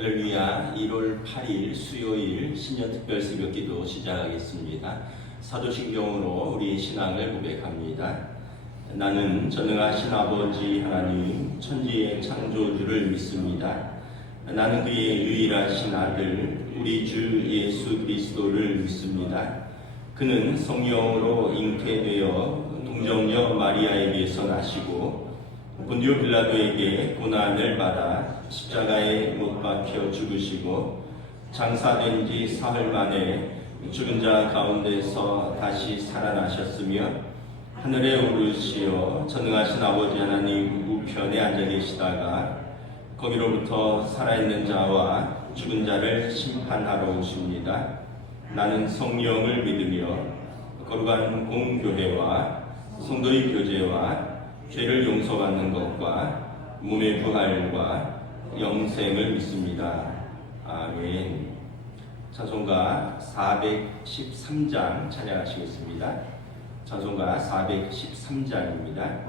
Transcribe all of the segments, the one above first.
할렐루야. 1월 8일 수요일 신년특별 새벽기도 시작하겠습니다. 사도신경으로 우리 신앙을 고백합니다. 나는 전능하신 아버지 하나님 천지의 창조주를 믿습니다. 나는 그의 유일하신 아들 우리 주 예수 그리스도를 믿습니다. 그는 성령으로 잉태되어 동정녀 마리아에게서 나시고 본디오 빌라도에게 고난을 받아 십자가에 못 박혀 죽으시고 장사된 지 사흘 만에 죽은 자 가운데서 다시 살아나셨으며 하늘에 오르시어 전능하신 아버지 하나님 우편에 앉아 계시다가 거기로부터 살아있는 자와 죽은 자를 심판하러 오십니다. 나는 성령을 믿으며 거룩한 공교회와 성도의 교제와 죄를 용서받는 것과 몸의 부활과 영생을 믿습니다. 아멘. 찬송가 413장 찬양하시겠습니다. 찬송가 413장입니다.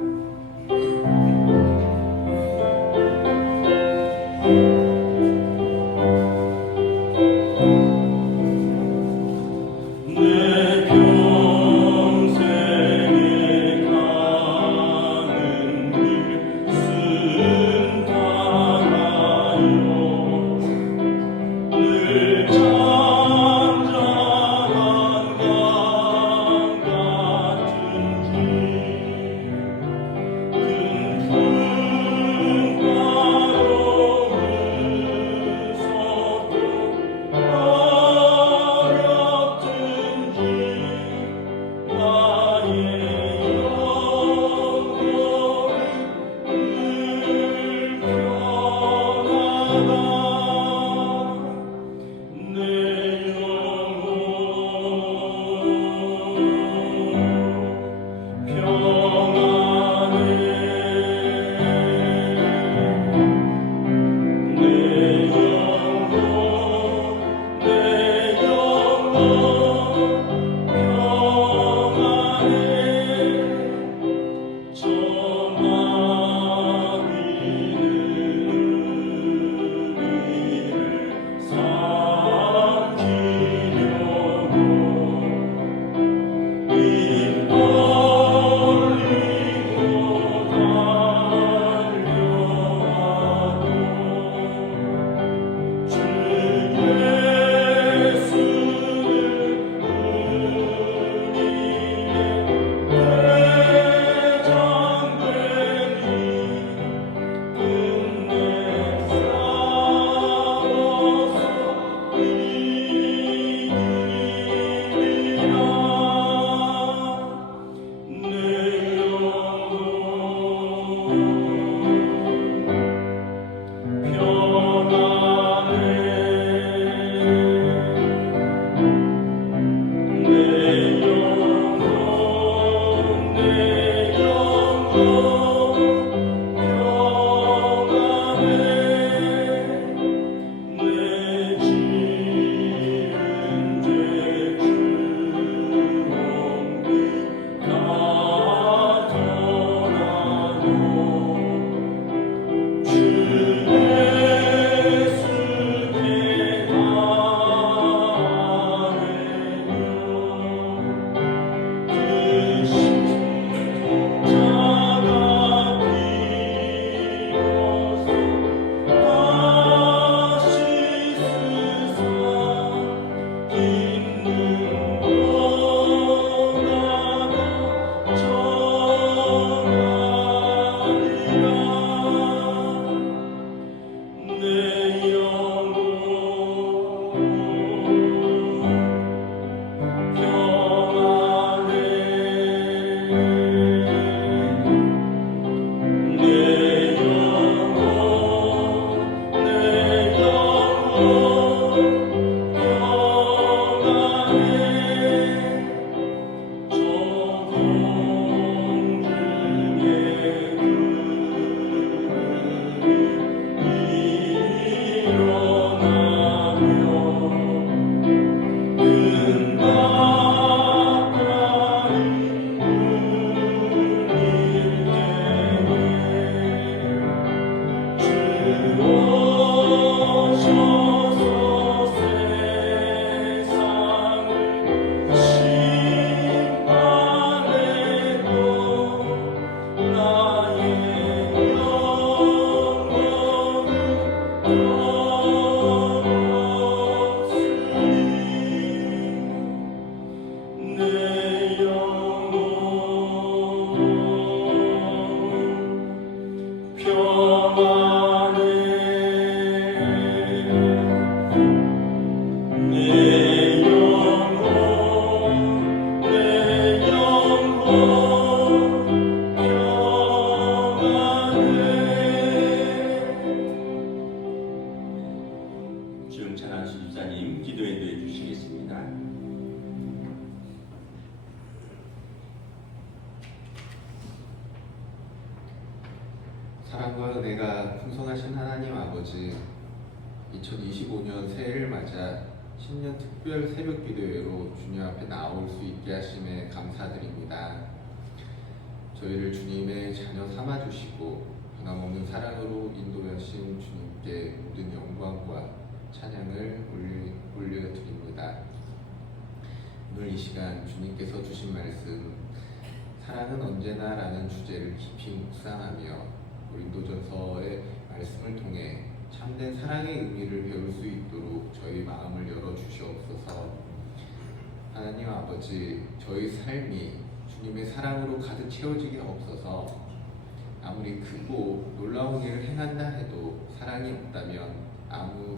Oh 평안해 내 영혼 평안해. 주영 찬한수 집사님 기도 인도해 주시겠습니다. 사랑과 은혜가 풍성하신 하나님 아버지, 2025년 새해를 맞아 신년 특별 새벽 기도회로 주님 앞에 나올 수 있게 하심에 감사드립니다. 저희를 주님의 자녀 삼아주시고 변함없는 사랑으로 인도하신 주님께 모든 영광과 찬양을 올려드립니다. 오늘 이 시간 주님께서 주신 말씀 사랑은 언제나 라는 주제를 깊이 묵상하며 고린도전서의 말씀을 통해 참된 사랑의 의미를 배울 수 있도록 저희 마음을 열어주시옵소서. 하나님 아버지, 저희 삶이 주님의 사랑으로 가득 채워지게 없어서 아무리 크고 놀라운 일을 행한다 해도 사랑이 없다면 아무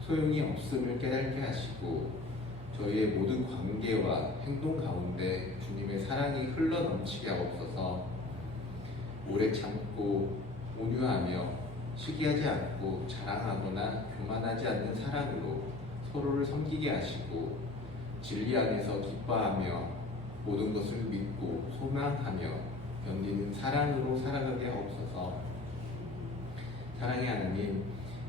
소용이 없음을 깨닫게 하시고 저희의 모든 관계와 행동 가운데 주님의 사랑이 흘러넘치게 하옵소서. 오래 참고 온유하며 시기하지 않고 자랑하거나 교만하지 않는 사랑으로 서로를 섬기게 하시고 진리 안에서 기뻐하며 모든 것을 믿고 소망하며 견디는 사랑으로 살아가게 하옵소서. 사랑의 하나님,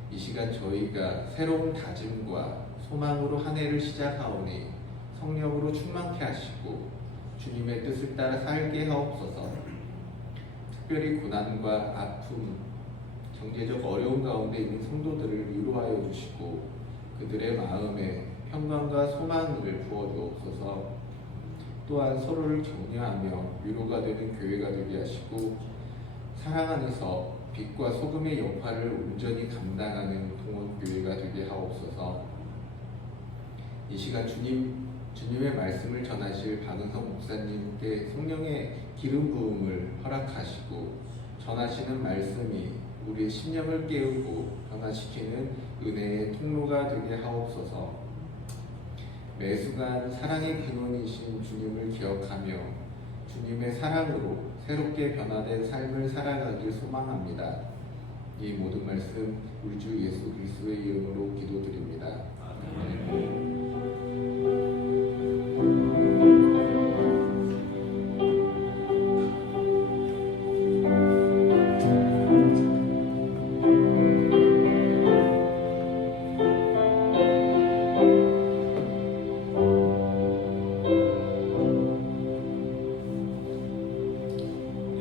이 시간 저희가 새로운 다짐과 소망으로 한 해를 시작하오니 성령으로 충만케 하시고 주님의 뜻을 따라 살게 하옵소서. 특별히 고난과 아픔, 경제적 어려움 가운데 있는 성도들을 위로하여 주시고 그들의 마음에 평강과 소망을 부어주옵소서. 또한 서로를 격려하며 위로가 되는 교회가 되게 하시고 사랑 안에서 빛과 소금의 역할을 온전히 감당하는 동원교회가 되게 하옵소서. 이 시간 주님의 말씀을 전하실 박은성 목사님께 성령의 기름 부음을 허락하시고 전하시는 말씀이 우리의 심령을 깨우고 변화시키는 은혜의 통로가 되게 하옵소서. 매순간 사랑의 근원이신 주님을 기억하며 주님의 사랑으로 새롭게 변화된 삶을 살아가길 소망합니다. 이 모든 말씀 우리 주 예수 그리스도의 이름으로 기도드립니다. 아멘.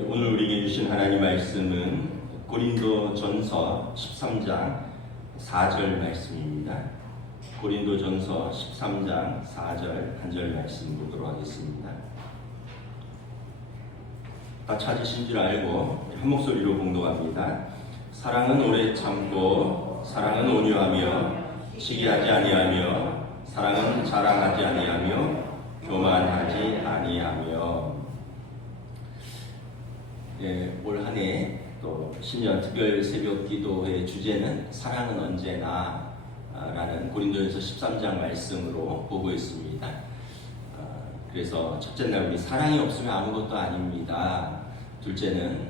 오늘 우리에게 주신 하나님 말씀은 고린도전서 13장 4절 말씀입니다. 고린도전서 13장 4절 한 절 말씀 보도록 하겠습니다. 다 찾으신 줄 알고 한 목소리로 봉독합니다. 사랑은 오래 참고 사랑은 온유하며 시기하지 아니하며 사랑은 자랑하지 아니하며 교만하지 아니하며. 올 한 해 또 신년 특별 새벽 기도의 주제는 사랑은 언제나 라는 고린도전서 13장 말씀으로 보고 있습니다. 그래서 첫째 날 우리 사랑이 없으면 아무것도 아닙니다. 둘째는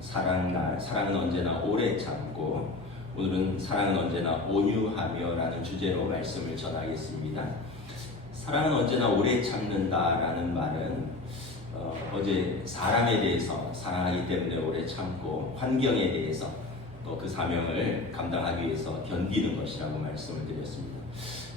사랑날, 사랑은 언제나 오래 참고, 오늘은 사랑은 언제나 온유하며 라는 주제로 말씀을 전하겠습니다. 사랑은 언제나 오래 참는다라는 말은 어제 사람에 대해서 사랑하기 때문에 오래 참고 환경에 대해서 또 그 사명을 감당하기 위해서 견디는 것이라고 말씀을 드렸습니다.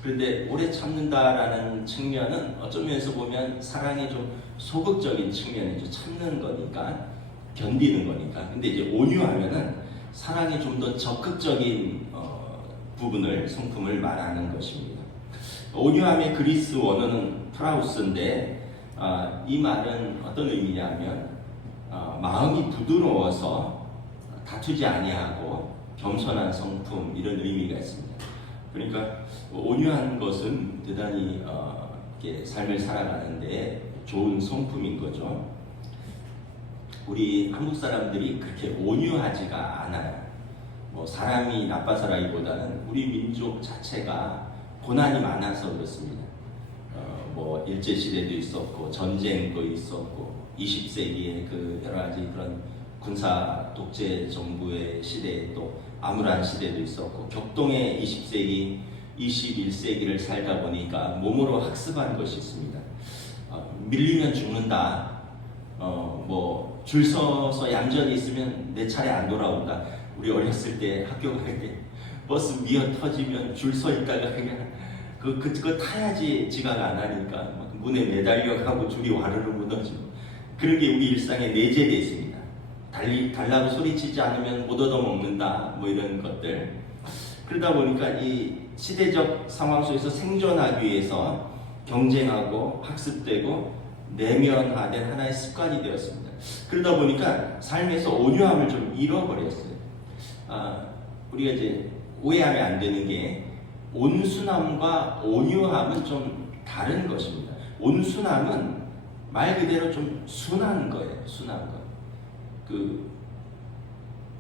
그런데 오래 참는다라는 측면은 어떤 면에서 보면 사랑의 좀 소극적인 측면이죠. 참는 거니까, 견디는 거니까. 근데 이제 온유하면은 사랑의 좀 더 적극적인 부분을, 성품을 말하는 것입니다. 온유함의 그리스 원어는 프라우스인데 이 말은 어떤 의미냐면 마음이 부드러워서 다투지 아니하고 겸손한 성품, 이런 의미가 있습니다. 그러니까 온유한 것은 대단히 이렇게 삶을 살아가는데 좋은 성품인 거죠. 우리 한국 사람들이 그렇게 온유하지가 않아요. 뭐 사람이 나빠서라기보다는 우리 민족 자체가 고난이 많아서 그렇습니다. 뭐 일제 시대도 있었고 전쟁도 있었고 20세기에 그 여러 가지 그런 군사 독재 정부의 시대에 또 암울한 시대도 있었고 격동의 20세기, 21세기를 살다 보니까 몸으로 학습한 것이 있습니다. 밀리면 죽는다. 뭐 줄 서서 얌전히 있으면 내 차례 안 돌아온다. 우리 어렸을 때 학교 갈 때 버스 미어 터지면 줄 서 있다가 그냥 그거 타야지 지각 안 하니까 막 문에 매달려 가고 줄이 와르르 무너지고 그런 게 우리 일상에 내재되어 있습니다. 달라고 소리치지 않으면 못 얻어먹는다 뭐 이런 것들. 그러다 보니까 이 시대적 상황 속에서 생존하기 위해서 경쟁하고 학습되고 내면화된 하나의 습관이 되었습니다. 그러다 보니까 삶에서 온유함을 좀 잃어버렸어요. 우리가 이제 오해하면 안 되는 게 온순함과 온유함은 좀 다른 것입니다. 온순함은 말 그대로 좀 순한 거예요. 순한 거.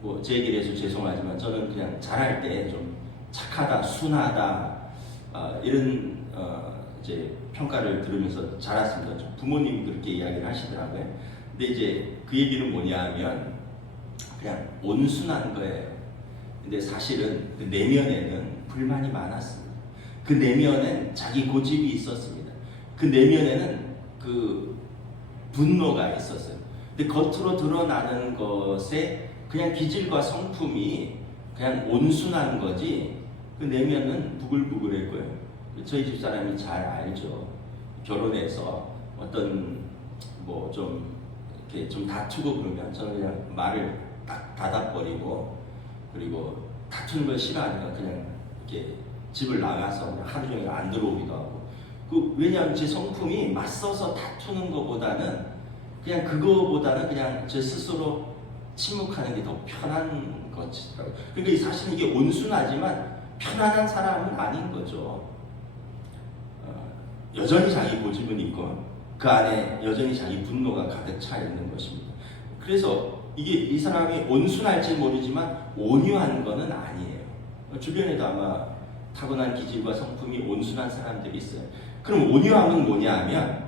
뭐 제 얘기를 해서 죄송하지만 저는 그냥 잘할 때 좀 착하다, 순하다 이런 이제 평가를 들으면서 자랐습니다. 부모님이 그렇게 이야기를 하시더라고요. 근데 이제 그 얘기는 뭐냐면 그냥 온순한 거예요. 근데 사실은 그 내면에는 불만이 많았습니다. 그 내면엔 자기 고집이 있었습니다. 그 내면에는 그 분노가 있었어요. 근데 겉으로 드러나는 것에 그냥 기질과 성품이 그냥 온순한 거지 그 내면은 부글부글했고요. 저희 집 사람이 잘 알죠. 결혼해서 어떤 뭐 좀 이렇게 좀 다투고 그러면 저는 그냥 말을 딱 닫아버리고 그리고 다투는 걸 싫어하니까 그냥 이렇게 집을 나가서 그냥 하루 종일 안 들어오기도 하고 왜냐하면 제 성품이 맞서서 다투는 것보다는 그냥 제 스스로 침묵하는 게 더 편한 것이더라고요. 그러니까 사실은 이게 온순하지만 편안한 사람은 아닌 거죠. 여전히 자기 고집은 있고 그 안에 여전히 자기 분노가 가득 차 있는 것입니다. 그래서 이 사람이 온순할지 모르지만 온유한 것은 아니에요. 주변에도 아마 타고난 기질과 성품이 온순한 사람들이 있어요. 그럼 온유함은 뭐냐 하면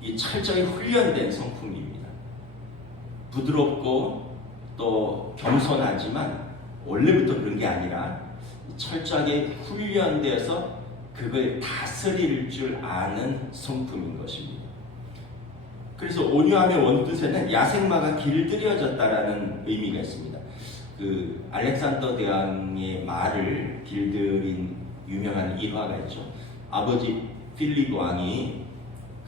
이 철저히 훈련된 성품입니다. 부드럽고 또 겸손하지만 원래부터 그런 게 아니라 철저하게 훈련되어서 그걸 다스릴 줄 아는 성품인 것입니다. 그래서 온유함의 원뜻에는 야생마가 길들여졌다라는 의미가 있습니다. 그 알렉산더 대왕의 말을 길들인 유명한 일화가 있죠. 아버지 필립 왕이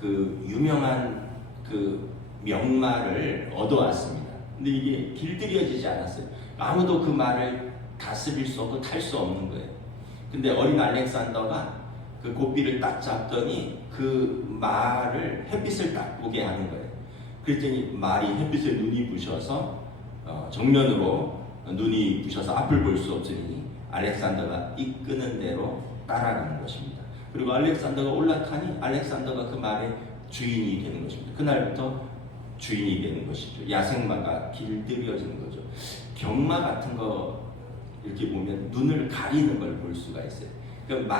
그 유명한 그 명말을 얻어왔습니다. 근데 이게 길들여지지 않았어요. 아무도 그 말을 다스릴 수 없고 탈 수 없는 거예요. 근데 어린 알렉산더가 그 고삐를 딱 잡더니 그 말을 햇빛을 딱 보게 하는 거예요. 그랬더니 말이 햇빛에 눈이 부셔서 정면으로 눈이 부셔서 앞을 볼 수 없으니 알렉산더가 이끄는 대로 따라가는 것입니다. 그리고 알렉산더가 올라타니 알렉산더가 그 말의 주인이 되는 것입니다. 그날부터 주인이 되는 것이죠. 야생마가 길들여지는 거죠. 경마 같은 거 이렇게 보면 눈을 가리는 걸 볼 수가 있어요. 그러니까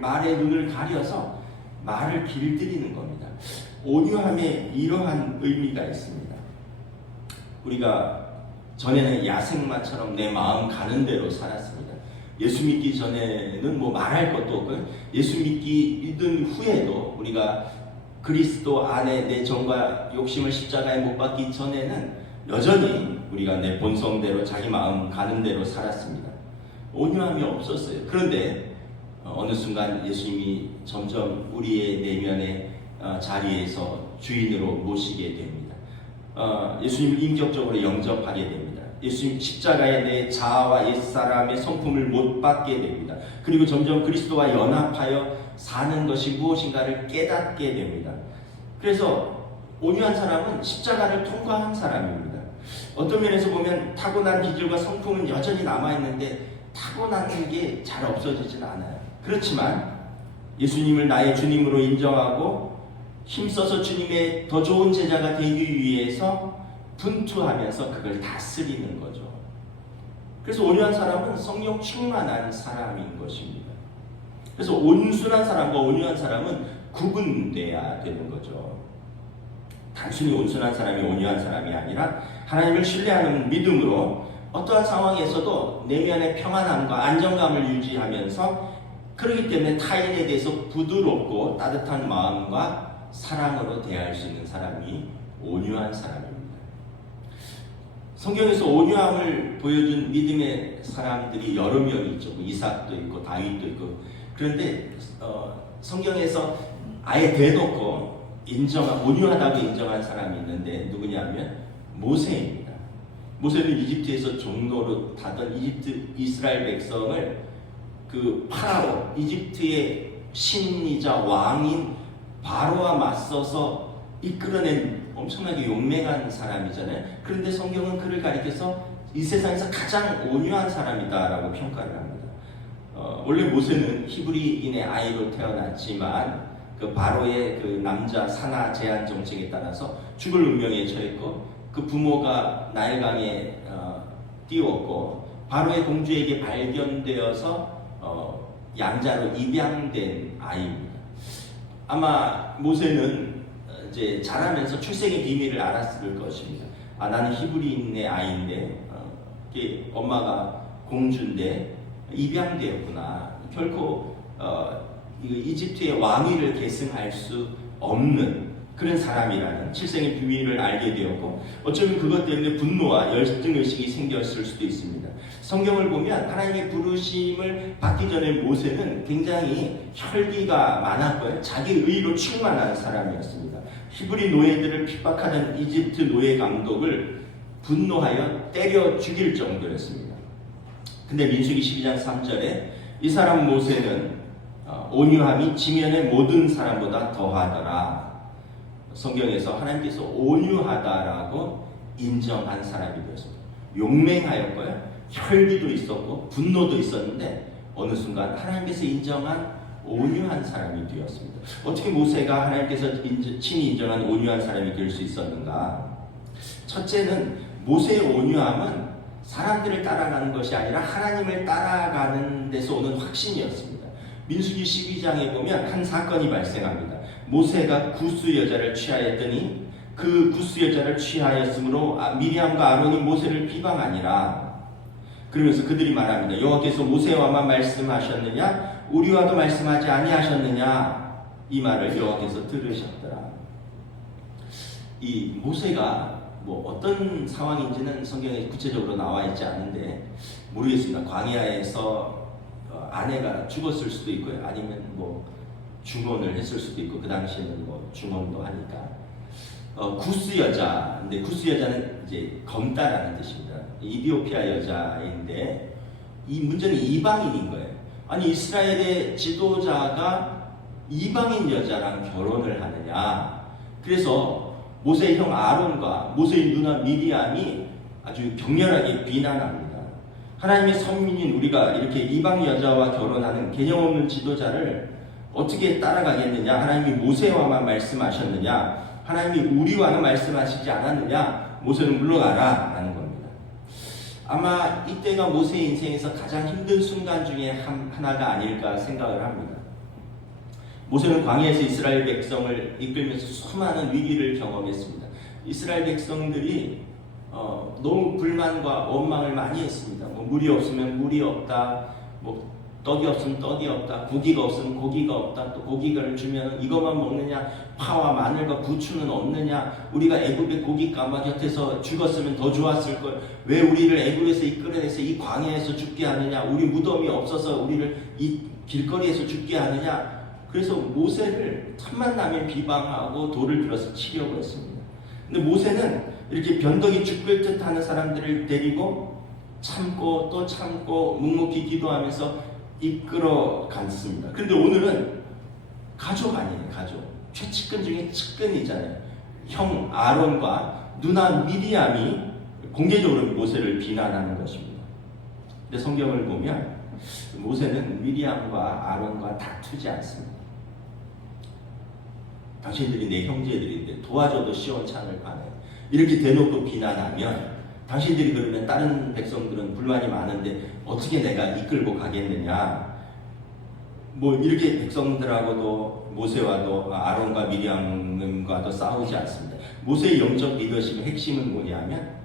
말의 눈을 가려서 말을 길들이는 겁니다. 온유함에 이러한 의미가 있습니다. 우리가 전에는 야생마처럼 내 마음 가는 대로 살았습니다. 예수 믿기 전에는 뭐 말할 것도 없고요. 예수 믿은 후에도 우리가 그리스도 안에 내 정과 욕심을 십자가에 못 박기 전에는 여전히 우리가 내 본성대로 자기 마음 가는 대로 살았습니다. 온유함이 없었어요. 그런데 어느 순간 예수님이 점점 우리의 내면의 자리에서 주인으로 모시게 됩니다. 예수님을 인격적으로 영접하게 됩니다. 예수님 십자가에 내 자아와 옛사람의 성품을 못 받게 됩니다. 그리고 점점 그리스도와 연합하여 사는 것이 무엇인가를 깨닫게 됩니다. 그래서 온유한 사람은 십자가를 통과한 사람입니다. 어떤 면에서 보면 타고난 기질과 성품은 여전히 남아있는데 타고나는 게 잘 없어지진 않아요. 그렇지만 예수님을 나의 주님으로 인정하고 힘써서 주님의 더 좋은 제자가 되기 위해서 분투하면서 그걸 다스리는 거죠. 그래서 온유한 사람은 성령 충만한 사람인 것입니다. 그래서 온순한 사람과 온유한 사람은 구분돼야 되는 거죠. 단순히 온순한 사람이 온유한 사람이 아니라 하나님을 신뢰하는 믿음으로 어떠한 상황에서도 내면의 평안함과 안정감을 유지하면서, 그렇기 때문에 타인에 대해서 부드럽고 따뜻한 마음과 사랑으로 대할 수 있는 사람이 온유한 사람입니다. 성경에서 온유함을 보여준 믿음의 사람들이 여러 명이 있죠. 이삭도 있고 다윗도 있고. 그런데 성경에서 아예 대놓고 온유하다고 인정한 사람이 있는데 누구냐면 모세입니다. 모세는 이집트에서 종로로 타던 이스라엘 백성을 그 파라오, 이집트의 신이자 왕인 바로와 맞서서 이끌어낸 엄청나게 용맹한 사람이잖아요. 그런데 성경은 그를 가리켜서 이 세상에서 가장 온유한 사람이다라고 평가를 합니다. 원래 모세는 히브리인의 아이로 태어났지만 그 바로의 그 남자 산하 제한 정책에 따라서 죽을 운명에 처했고, 그 부모가 나일강에 띄웠고, 바로의 공주에게 발견되어서 양자로 입양된 아이입니다. 아마 모세는 이제 자라면서 출생의 비밀을 알았을 것입니다. 나는 히브리인의 아이인데 엄마가 공주인데 입양되었구나. 결코 이집트의 왕위를 계승할 수 없는 그런 사람이라는 출생의 비밀을 알게 되었고, 어쩌면 그것 때문에 분노와 열등의식이 생겼을 수도 있습니다. 성경을 보면 하나님의 부르심을 받기 전에 모세는 굉장히 혈기가 많았고요. 자기 의로 충만한 사람이었습니다. 히브리 노예들을 핍박하던 이집트 노예 감독을 분노하여 때려 죽일 정도였습니다. 근데 민수기 12장 3절에 이 사람 모세는 온유함이 지면의 모든 사람보다 더하더라. 성경에서 하나님께서 온유하다라고 인정한 사람이 되었습니다. 용맹하였고요, 혈기도 있었고 분노도 있었는데 어느 순간 하나님께서 인정한 온유한 사람이 되었습니다. 어떻게 모세가 하나님께서 친히 인정한 온유한 사람이 될 수 있었는가? 첫째는 모세의 온유함은 사람들을 따라가는 것이 아니라 하나님을 따라가는 데서 오는 확신이었습니다. 민수기 12장에 보면 한 사건이 발생합니다. 모세가 구스 여자를 취하였더니 그 구스 여자를 취하였으므로 미리암과 아론이 모세를 비방하니라. 그러면서 그들이 말합니다. 여호와께서 모세와만 말씀하셨느냐? 우리와도 말씀하지 아니하셨느냐? 이 말을 여호와께서 들으셨더라. 이 모세가 어떤 상황인지는 성경에 구체적으로 나와 있지 않은데 모르겠습니다. 광야에서 아내가 죽었을 수도 있고요. 아니면 중혼을 했을 수도 있고, 그 당시에는 중혼도 하니까. 구스 여자인데, 구스 여자는 이제 검다라는 뜻입니다. 이디오피아 여자인데, 이 문제는 이방인인 거예요. 아니, 이스라엘의 지도자가 이방인 여자랑 결혼을 하느냐. 그래서 모세의 형 아론과 모세의 누나 미리암이 아주 격렬하게 비난합니다. 하나님의 선민인 우리가 이렇게 이방 여자와 결혼하는 개념 없는 지도자를 어떻게 따라가겠느냐? 하나님이 모세와만 말씀하셨느냐? 하나님이 우리와는 말씀하시지 않았느냐? 모세는 물러가라 라는 겁니다. 아마 이때가 모세의 인생에서 가장 힘든 순간 중에 하나가 아닐까 생각을 합니다. 모세는 광야에서 이스라엘 백성을 이끌면서 수많은 위기를 경험했습니다. 이스라엘 백성들이 너무 불만과 원망을 많이 했습니다. 물이 없으면 물이 없다, 떡이 없으면 떡이 없다, 고기가 없으면 고기가 없다, 또 고기를 주면 이것만 먹느냐, 파와 마늘과 부추는 없느냐, 우리가 애굽의 고깃가마 곁에서 죽었으면 더 좋았을 걸, 왜 우리를 애굽에서 이끌어내서 이 광야에서 죽게 하느냐, 우리 무덤이 없어서 우리를 이 길거리에서 죽게 하느냐. 그래서 모세를 천만남에 비방하고 돌을 들어서 치려고 했습니다. 근데 모세는 이렇게 변덕이 죽을 듯 하는 사람들을 데리고 참고 또 참고 묵묵히 기도하면서 이끌어 갔습니다. 그런데 오늘은 가족 아니에요. 가족. 최측근 중에 측근이잖아요. 형 아론과 누나 미리암이 공개적으로 모세를 비난하는 것입니다. 근데 성경을 보면 모세는 미리암과 아론과 다투지 않습니다. 당신들이 내 형제들인데 도와줘도 시원찮을 판에 이렇게 대놓고 비난하면 당신들이 그러면 다른 백성들은 불만이 많은데 어떻게 내가 이끌고 가겠느냐. 뭐 이렇게 백성들하고도 모세와도 아론과 미리암과도 싸우지 않습니다. 모세의 영적 리더십의 핵심은 뭐냐면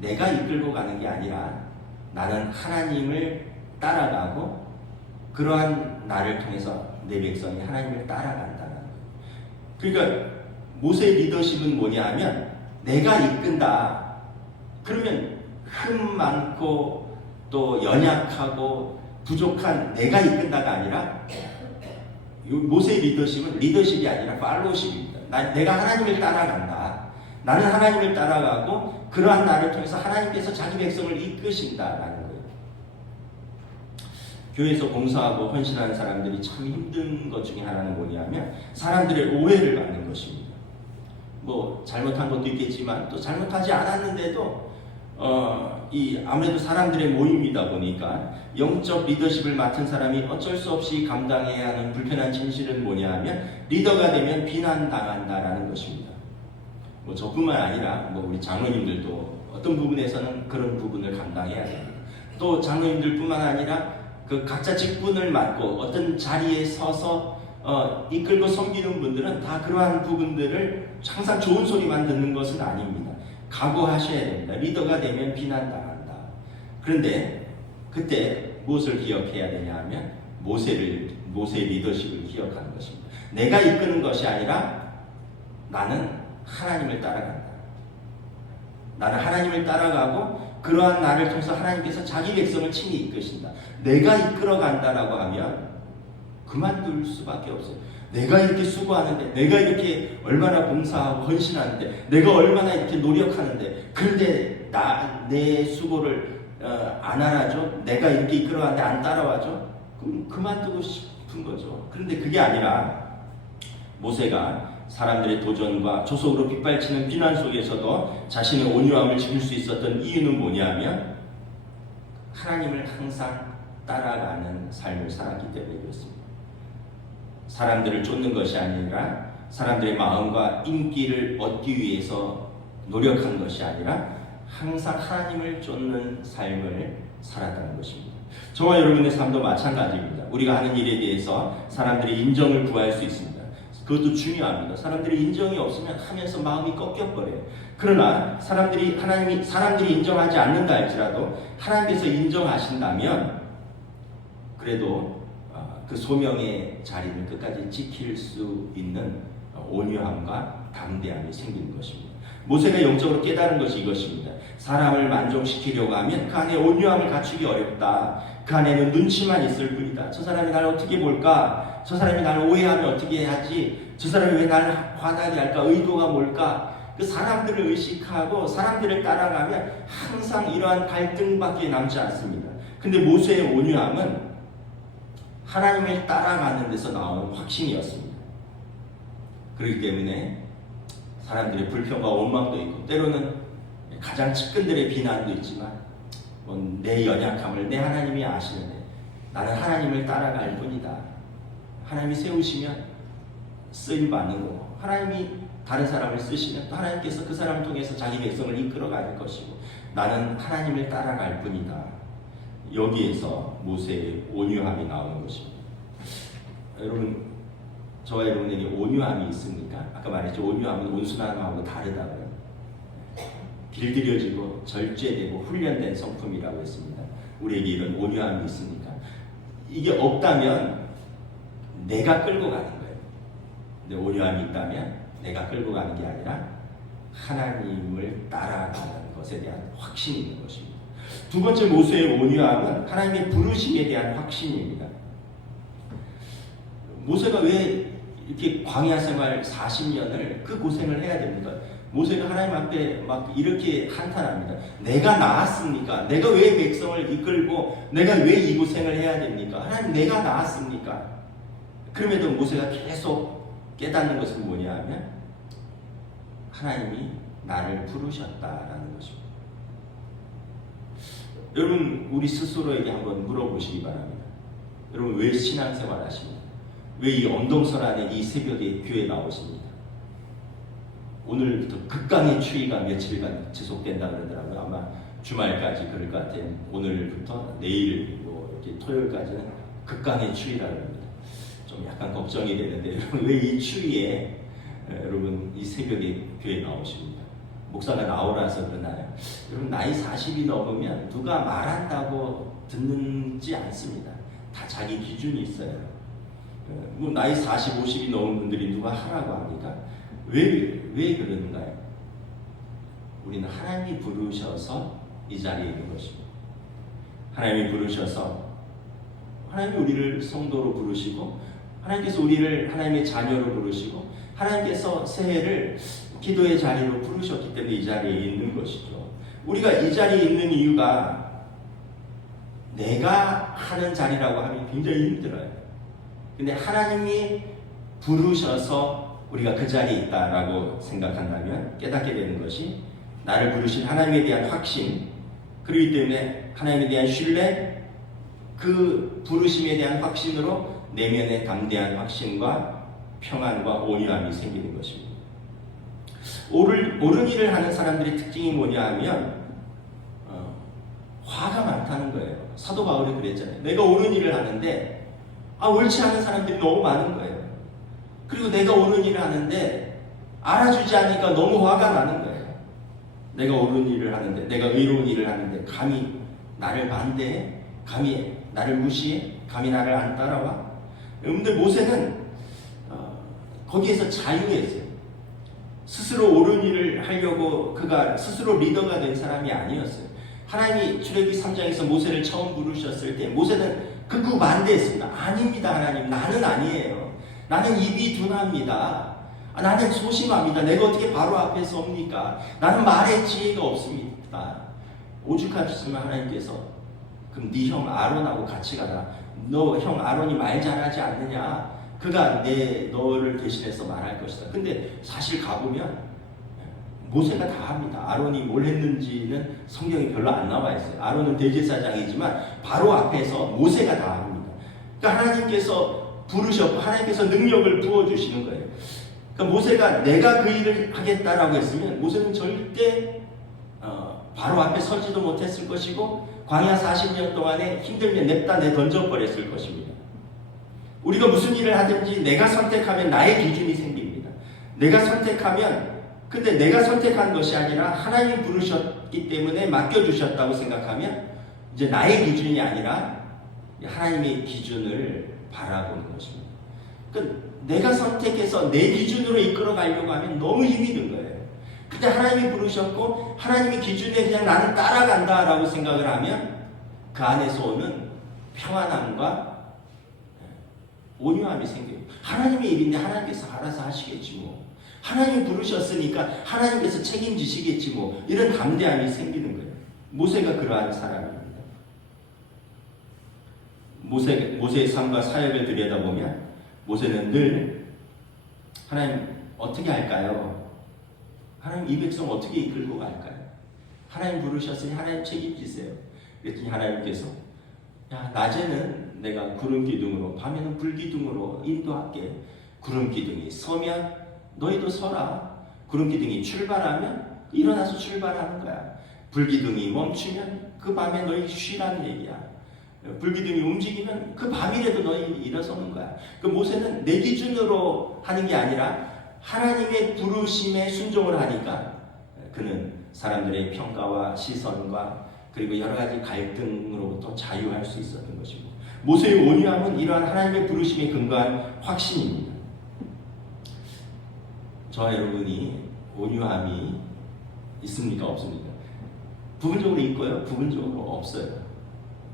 내가 이끌고 가는 게 아니라 나는 하나님을 따라가고 그러한 나를 통해서 내 백성이 하나님을 따라간다는 거예요. 그러니까 모세의 리더십은 뭐냐 하면 내가 이끈다. 그러면 흠 많고 또 연약하고 부족한 내가 이끈다가 아니라 모세의 리더십은 리더십이 아니라 팔로우십입니다. 내가 하나님을 따라간다. 나는 하나님을 따라가고 그러한 나를 통해서 하나님께서 자기 백성을 이끄신다라는 거예요. 교회에서 봉사하고 헌신하는 사람들이 참 힘든 것 중에 하나는 뭐냐면 사람들의 오해를 받는 것입니다. 뭐 잘못한 것도 있겠지만 또 잘못하지 않았는데도 아무래도 사람들의 모임이다 보니까 영적 리더십을 맡은 사람이 어쩔 수 없이 감당해야 하는 불편한 진실은 뭐냐 하면 리더가 되면 비난당한다라는 것입니다. 뭐 저뿐만 아니라 뭐 우리 장로님들도 어떤 부분에서는 그런 부분을 감당해야 됩니다. 또 장로님들뿐만 아니라 그 각자 직분을 맡고 어떤 자리에 서서 이끌고 섬기는 분들은 다 그러한 부분들을 항상 좋은 소리만 듣는 것은 아닙니다. 각오하셔야 됩니다. 리더가 되면 비난당한다. 그런데 그때 무엇을 기억해야 되냐 하면 모세의 리더십을 기억하는 것입니다. 내가 이끄는 것이 아니라 나는 하나님을 따라간다. 나는 하나님을 따라가고 그러한 나를 통해서 하나님께서 자기 백성을 친히 이끄신다. 내가 이끌어간다라고 하면 그만둘 수밖에 없어요. 내가 이렇게 수고하는데, 내가 이렇게 얼마나 봉사하고 헌신하는데, 내가 얼마나 이렇게 노력하는데, 그런데 내 수고를 안 알아줘? 내가 이렇게 이끌어가는데 안 따라와줘? 그럼 그만두고 싶은 거죠. 그런데 그게 아니라 모세가 사람들의 도전과 조속으로 빗발치는 비난 속에서도 자신의 온유함을 지킬 수 있었던 이유는 뭐냐면 하나님을 항상 따라가는 삶을 살았기 때문에 그렇습니다. 사람들을 쫓는 것이 아니라 사람들의 마음과 인기를 얻기 위해서 노력한 것이 아니라 항상 하나님을 쫓는 삶을 살았다는 것입니다. 저와 여러분의 삶도 마찬가지입니다. 우리가 하는 일에 대해서 사람들의 인정을 구할 수 있습니다. 그것도 중요합니다. 사람들의 인정이 없으면 하면서 마음이 꺾여버려요. 그러나 사람들이 인정하지 않는다 할지라도 하나님께서 인정하신다면 그래도 그 소명의 자리를 끝까지 지킬 수 있는 온유함과 담대함이 생기는 것입니다. 모세가 영적으로 깨달은 것이 이것입니다. 사람을 만족시키려고 하면 그 안에 온유함을 갖추기 어렵다. 그 안에는 눈치만 있을 뿐이다. 저 사람이 나를 어떻게 볼까? 저 사람이 나를 오해하면 어떻게 하지? 저 사람이 왜 나를 화나게 할까? 의도가 뭘까? 그 사람들을 의식하고 사람들을 따라가면 항상 이러한 갈등밖에 남지 않습니다. 근데 모세의 온유함은 하나님을 따라가는 데서 나온 확신이었습니다. 그렇기 때문에 사람들의 불평과 원망도 있고 때로는 가장 측근들의 비난도 있지만 내 연약함을 내 하나님이 아시는데 나는 하나님을 따라갈 뿐이다. 하나님이 세우시면 쓰임받는 거고 하나님이 다른 사람을 쓰시면 또 하나님께서 그 사람을 통해서 자기 백성을 이끌어갈 것이고 나는 하나님을 따라갈 뿐이다. 여기에서 모세의 온유함이 나오는 것입니다. 여러분 저와 여러분에게 온유함이 있습니까? 아까 말했죠. 온유함은 온순함하고 다르다고요. 길들여지고 절제되고 훈련된 성품이라고 했습니다. 우리에게 이런 온유함이 있습니까? 이게 없다면 내가 끌고 가는 거예요. 근데 온유함이 있다면 내가 끌고 가는 게 아니라 하나님을 따라가는 것에 대한 확신이 있는 것입니다. 두 번째 모세의 온유함은 하나님의 부르심에 대한 확신입니다. 모세가 왜 이렇게 광야 생활 40년을 그 고생을 해야 됩니까? 모세가 하나님 앞에 막 이렇게 한탄합니다. 내가 나았습니까? 내가 왜 백성을 이끌고 내가 왜 이 고생을 해야 됩니까? 하나님 내가 나았습니까? 그럼에도 모세가 계속 깨닫는 것은 뭐냐 하면 하나님이 나를 부르셨다라는 것입니다. 여러분 우리 스스로에게 한번 물어보시기 바랍니다. 여러분 왜 신앙생활 하십니까? 왜 이 언동설 안에 이 새벽에 교회 나오십니까? 오늘부터 극강의 추위가 며칠간 지속된다 그러더라고요. 아마 주말까지 그럴 것 같아요. 오늘부터 내일 이렇게 토요일까지는 극강의 추위라 그럽니다. 좀 약간 걱정이 되는데 왜 이 추위에 여러분 이 새벽에 교회 나오십니까? 목사가 나오라서 그러나요? 여러분 나이 40이 넘으면 누가 말한다고 듣는지 않습니다. 다 자기 기준이 있어요. 뭐 나이 40, 50이 넘은 분들이 누가 하라고 합니까? 왜 그러는가요? 우리는 하나님이 부르셔서 이 자리에 있는 것입니다. 하나님이 부르셔서 하나님이 우리를 성도로 부르시고 하나님께서 우리를 하나님의 자녀로 부르시고 하나님께서 새해를 기도의 자리로 부르셨기 때문에 이 자리에 있는 것이죠. 우리가 이 자리에 있는 이유가 내가 하는 자리라고 하면 굉장히 힘들어요. 근데 하나님이 부르셔서 우리가 그 자리에 있다라고 생각한다면 깨닫게 되는 것이 나를 부르신 하나님에 대한 확신, 그렇기 때문에 하나님에 대한 신뢰, 그 부르심에 대한 확신으로 내면에 담대한 확신과 평안과 온유함이 생기는 것입니다. 옳은 일을 하는 사람들의 특징이 뭐냐 하면 화가 많다는 거예요. 사도 바울이 그랬잖아요. 내가 옳은 일을 하는데 옳지 않은 사람들이 너무 많은 거예요. 그리고 내가 옳은 일을 하는데 알아주지 않으니까 너무 화가 나는 거예요. 내가 옳은 일을 하는데, 내가 의로운 일을 하는데 감히 나를 반대해? 감히 나를 무시해? 감히 나를 안 따라와? 근데 모세는 거기에서 자유했어요. 스스로 옳은 일을 하려고 그가 스스로 리더가 된 사람이 아니었어요. 하나님이 출애굽기 3장에서 모세를 처음 부르셨을 때 모세는 극구 반대했습니다. 아닙니다 하나님, 나는 아니에요. 나는 입이 둔합니다. 나는 소심합니다. 내가 어떻게 바로 앞에 섭니까? 나는 말에 지혜가 없습니다. 오죽하셨으면 하나님께서 그럼 네 형 아론하고 같이 가라. 너 형 아론이 말 잘하지 않느냐? 그가 너를 대신해서 말할 것이다. 근데 사실 가보면 모세가 다 합니다. 아론이 뭘 했는지는 성경에 별로 안 나와 있어요. 아론은 대제사장이지만 바로 앞에서 모세가 다 합니다. 그러니까 하나님께서 부르셨고 하나님께서 능력을 부어주시는 거예요. 그러니까 모세가 내가 그 일을 하겠다라고 했으면 모세는 절대 바로 앞에 서지도 못했을 것이고 광야 40년 동안에 힘들면 냅다 던져버렸을 것입니다. 우리가 무슨 일을 하든지 내가 선택하면 나의 기준이 생깁니다. 내가 선택하면, 근데 내가 선택한 것이 아니라 하나님이 부르셨기 때문에 맡겨주셨다고 생각하면 이제 나의 기준이 아니라 하나님의 기준을 바라보는 것입니다. 그러니까 내가 선택해서 내 기준으로 이끌어 가려고 하면 너무 힘이 든 거예요. 근데 하나님이 부르셨고 하나님의 기준에 그냥 나는 따라간다라고 생각을 하면 그 안에서 오는 평안함과 온유함이 생겨요. 하나님의 일인데 하나님께서 알아서 하시겠지 뭐. 하나님이 부르셨으니까 하나님께서 책임지시겠지 뭐. 이런 담대함이 생기는 거예요. 모세가 그러한 사람입니다. 모세의 삶과 사역을 들여다보면 모세는 늘 하나님 어떻게 할까요? 하나님 이 백성 어떻게 이끌고 갈까요? 하나님 부르셨으니 하나님 책임지세요. 그랬더니 하나님께서 낮에는 내가 구름 기둥으로 밤에는 불 기둥으로 인도할게. 구름 기둥이 서면 너희도 서라. 구름 기둥이 출발하면 일어나서 출발하는 거야. 불 기둥이 멈추면 그 밤에 너희 쉬라는 얘기야. 불 기둥이 움직이면 그 밤이라도 너희 일어서는 거야. 그 모세는 내 기준으로 하는 게 아니라 하나님의 부르심에 순종을 하니까 그는 사람들의 평가와 시선과 그리고 여러 가지 갈등으로부터 자유할 수 있었던 것이고, 모세의 온유함은 이러한 하나님의 부르심에 근거한 확신입니다. 저와 여러분이 온유함이 있습니까? 없습니까? 부분적으로 있고요, 부분적으로 없어요.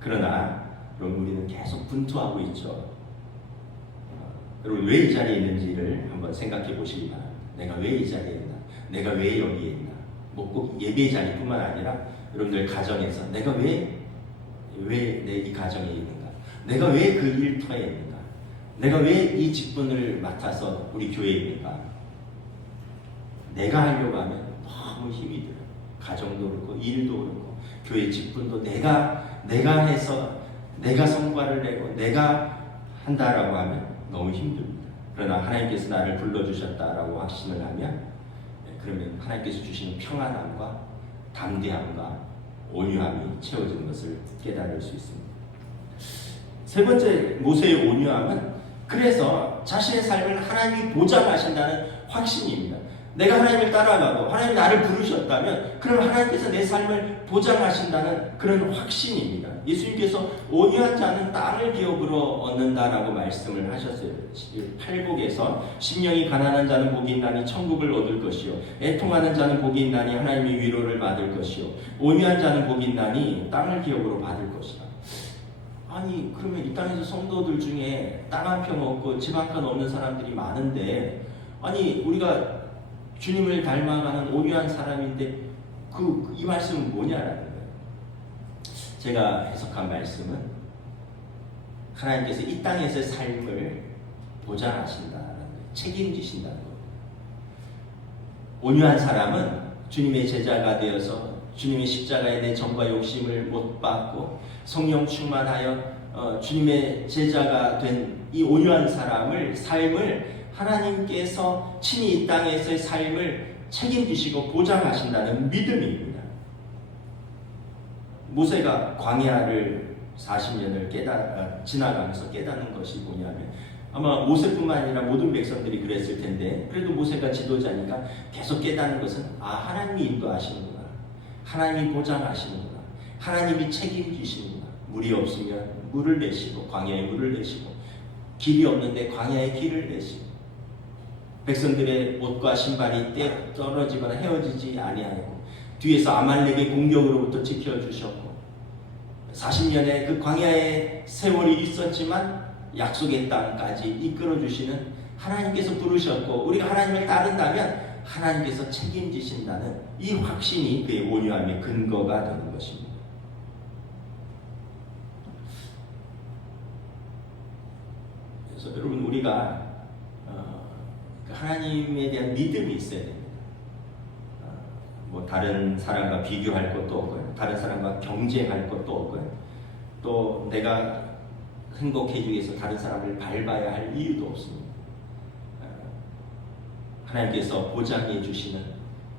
그러나 여러분 우리는 계속 분투하고 있죠. 여러분 왜 이 자리에 있는지를 한번 생각해 보시기 바랍니다. 내가 왜 이 자리에 있나? 내가 왜 여기에 있나? 뭐 꼭 예배 자리뿐만 아니라 여러분들 가정에서 내가 왜 내 이 가정에 있는가? 내가 왜 그 일터에 있는가? 내가 왜 이 직분을 맡아서 우리 교회에 있는가? 내가 하려고 하면 너무 힘이 들어요. 가정도 그렇고 일도 그렇고 교회 직분도 내가 해서 내가 성과를 내고 내가 한다라고 하면 너무 힘듭니다. 그러나 하나님께서 나를 불러주셨다라고 확신을 하면 그러면 하나님께서 주시는 평안함과 담대함과 온유함이 채워지는 것을 깨달을 수 있습니다. 세 번째 모세의 온유함은 그래서 자신의 삶을 하나님이 보장하신다는 확신입니다. 내가 하나님을 따라가고 하나님이 나를 부르셨다면 그럼 하나님께서 내 삶을 보장하신다는 그런 확신입니다. 예수님께서 온유한 자는 땅을 기업으로 얻는다라고 말씀을 하셨어요. 팔복에서 심령이 가난한 자는 복이 있나니 천국을 얻을 것이요 애통하는 자는 복이 있나니 하나님의 위로를 받을 것이요 온유한 자는 복이 있나니 땅을 기업으로 받을 것이다. 아니 그러면 이 땅에서 성도들 중에 땅 한 평 없고 집 한 칸 없는 사람들이 많은데 아니 우리가 주님을 닮아가는 온유한 사람인데 이 말씀은 뭐냐라는 거예요. 제가 해석한 말씀은 하나님께서 이 땅에서의 삶을 보장하신다는 거예요. 책임지신다는 거예요. 온유한 사람은 주님의 제자가 되어서 주님의 십자가에 내 정과 욕심을 못 받고 성령 충만하여 주님의 제자가 된 이 온유한 삶을 하나님께서 친히 이 땅에서의 삶을 책임지시고 보장하신다는 믿음입니다. 모세가 광야를 40년을 지나가면서 깨닫는 것이 뭐냐면 아마 모세뿐만 아니라 모든 백성들이 그랬을 텐데 그래도 모세가 지도자니까 계속 깨닫는 것은 하나님이 인도하시는구나. 하나님이 보장하시는구나. 하나님이 책임지시는구나. 물이 없으면 물을 내시고 광야에 물을 내시고 길이 없는데 광야에 길을 내시고 백성들의 옷과 신발이 떨어지거나 헤어지지 아니하고 뒤에서 아말렉의 공격으로부터 지켜주셨고 40년의 그 광야의 세월이 있었지만 약속의 땅까지 이끌어주시는 하나님께서 부르셨고 우리가 하나님을 따른다면 하나님께서 책임지신다는 이 확신이 그의 온유함의 근거가 되는 것입니다. 그래서 여러분 우리가 하나님에 대한 믿음이 있어야 됩니다. 뭐 다른 사람과 비교할 것도 없고요. 다른 사람과 경쟁할 것도 없고요. 또 내가 행복해지기 위해서 다른 사람을 밟아야 할 이유도 없습니다. 하나님께서 보장해 주시는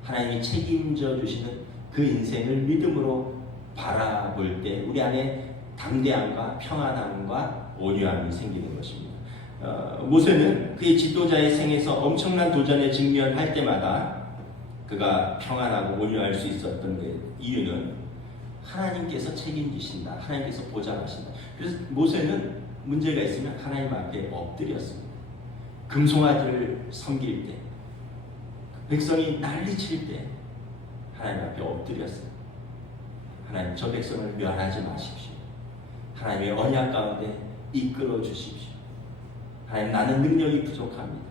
하나님이 책임져 주시는 그 인생을 믿음으로 바라볼 때 우리 안에 담대함과 평안함과 온유함이 생기는 것입니다. 모세는 그의 지도자의 생에서 엄청난 도전에 직면할 때마다 그가 평안하고 온유할 수 있었던 그 이유는 하나님께서 책임지신다. 하나님께서 보장하신다. 그래서 모세는 문제가 있으면 하나님 앞에 엎드렸습니다. 금송아지를 섬길 때 백성이 난리칠 때 하나님 앞에 엎드렸어요. 하나님 저 백성을 멸하지 마십시오. 하나님의 언약 가운데 이끌어 주십시오. 하나님 나는 능력이 부족합니다.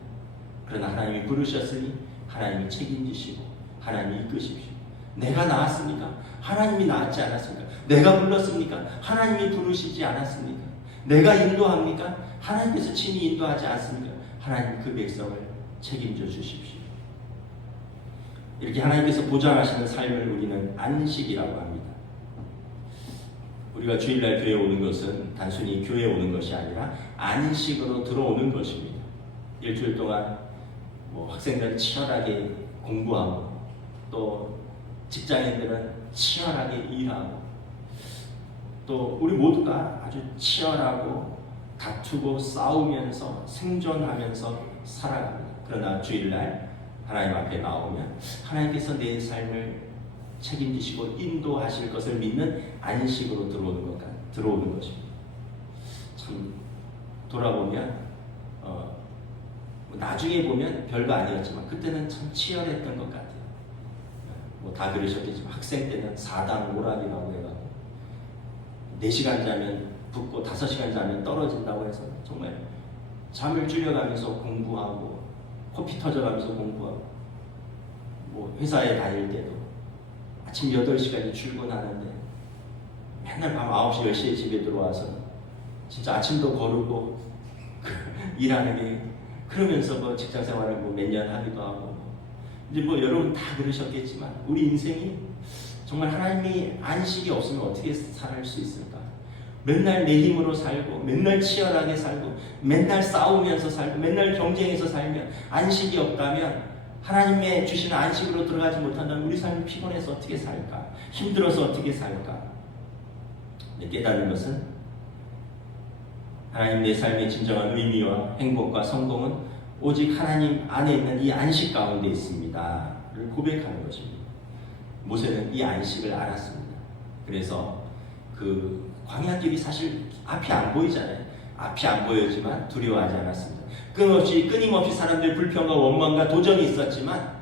그러나 하나님이 부르셨으니 하나님이 책임지시고 하나님이 이끄십시오. 내가 나왔습니까? 하나님이 나왔지 않았습니까? 내가 불렀습니까? 하나님이 부르시지 않았습니까? 내가 인도합니까? 하나님께서 친히 인도하지 않습니까? 하나님 그 백성을 책임져 주십시오. 이렇게 하나님께서 보장하시는 삶을 우리는 안식이라고 합니다. 우리가 주일날 교회에 오는 것은 단순히 교회에 오는 것이 아니라 안식으로 들어오는 것입니다. 일주일 동안 학생들은 치열하게 공부하고 또 직장인들은 치열하게 일하고 또 우리 모두가 아주 치열하고 다투고 싸우면서 생존하면서 살아갑니다. 그러나 주일날 하나님 앞에 나오면 하나님께서 내 삶을 책임지시고 인도하실 것을 믿는 안식으로 들어오는 것입니다. 참 돌아보면 나중에 보면 별거 아니었지만 그때는 참 치열했던 것 같아요. 다 그러셨겠지만 학생 때는 4당 오락이라고 해가지고 4시간 자면 붙고 5시간 자면 떨어진다고 해서 정말 잠을 줄여가면서 공부하고 코피 터져가면서 공부하고 회사에 다닐 때도 아침 8시까지 출근하는데 맨날 밤 9시, 10시에 집에 들어와서 진짜 아침도 거르고 일하는 게 그러면서 직장 생활을 몇 년 하기도 하고 이제 여러분 다 그러셨겠지만 우리 인생이 정말 하나님이 안식이 없으면 어떻게 살 수 있을까? 맨날 내 힘으로 살고 맨날 치열하게 살고 맨날 싸우면서 살고 맨날 경쟁해서 살면 안식이 없다면 하나님의 주시는 안식으로 들어가지 못한다면 우리 삶이 피곤해서 어떻게 살까? 힘들어서 어떻게 살까? 깨닫는 것은 하나님 내 삶의 진정한 의미와 행복과 성공은 오직 하나님 안에 있는 이 안식 가운데 있습니다를 고백하는 것입니다. 모세는 이 안식을 알았습니다. 그래서 그 광야길이 사실 앞이 안 보이잖아요. 앞이 안 보였지만 두려워하지 않았습니다. 끊임없이 사람들의 불평과 원망과 도전이 있었지만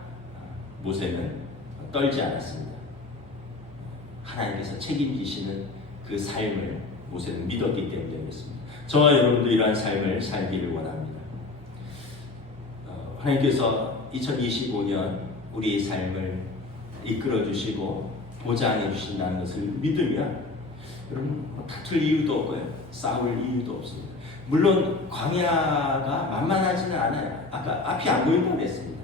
모세는 떨지 않았습니다. 하나님께서 책임지시는 그 삶을 모세는 믿었기 때문에 그렇습니다. 저와 여러분도 이러한 삶을 살기를 원합니다. 하나님께서 2025년 우리의 삶을 이끌어 주시고 보장해 주신다는 것을 믿으면 여러분 다툴 이유도 없고요. 싸울 이유도 없습니다. 물론 광야가 만만하지는 않아요. 아까 앞이 안 보인다고 했습니다.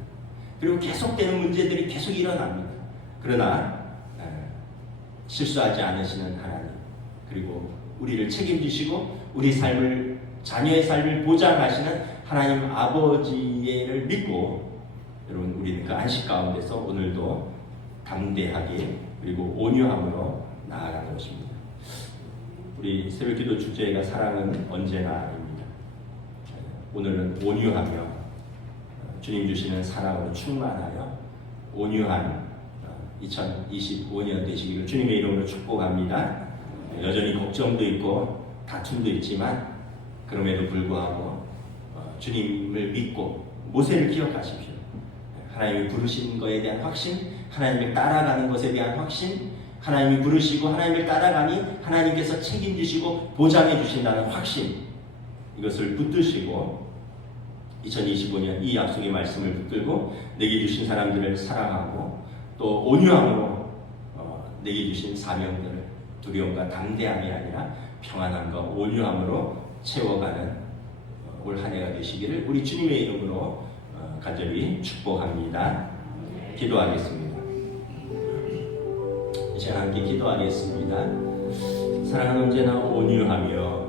그리고 계속되는 문제들이 계속 일어납니다. 그러나 실수하지 않으시는 하나님, 그리고 우리를 책임지시고 우리 삶을, 자녀의 삶을 보장하시는 하나님 아버지를 믿고 여러분 우리는 그 안식 가운데서 오늘도 담대하게 그리고 온유함으로 나아가는 것입니다. 우리 새벽기도 주제가 사랑은 언제나입니다. 오늘은 온유하며 주님 주시는 사랑으로 충만하여 온유한 2025년 되시기를 주님의 이름으로 축복합니다. 여전히 걱정도 있고 다툼도 있지만 그럼에도 불구하고 주님을 믿고 모세를 기억하십시오. 하나님이 부르신 것에 대한 확신, 하나님을 따라가는 것에 대한 확신, 하나님이 부르시고 하나님을 따라가니 하나님께서 책임지시고 보장해 주신다는 확신, 이것을 붙드시고 2025년 이 약속의 말씀을 붙들고 내게 주신 사람들을 사랑하고 또 온유함으로 내게 주신 사명들을 두려움과 담대함이 아니라 평안함과 온유함으로 채워가는 올 한 해가 되시기를 우리 주님의 이름으로 간절히 축복합니다. 기도하겠습니다. 이제 함께 기도하겠습니다. 사랑은 언제나 온유하며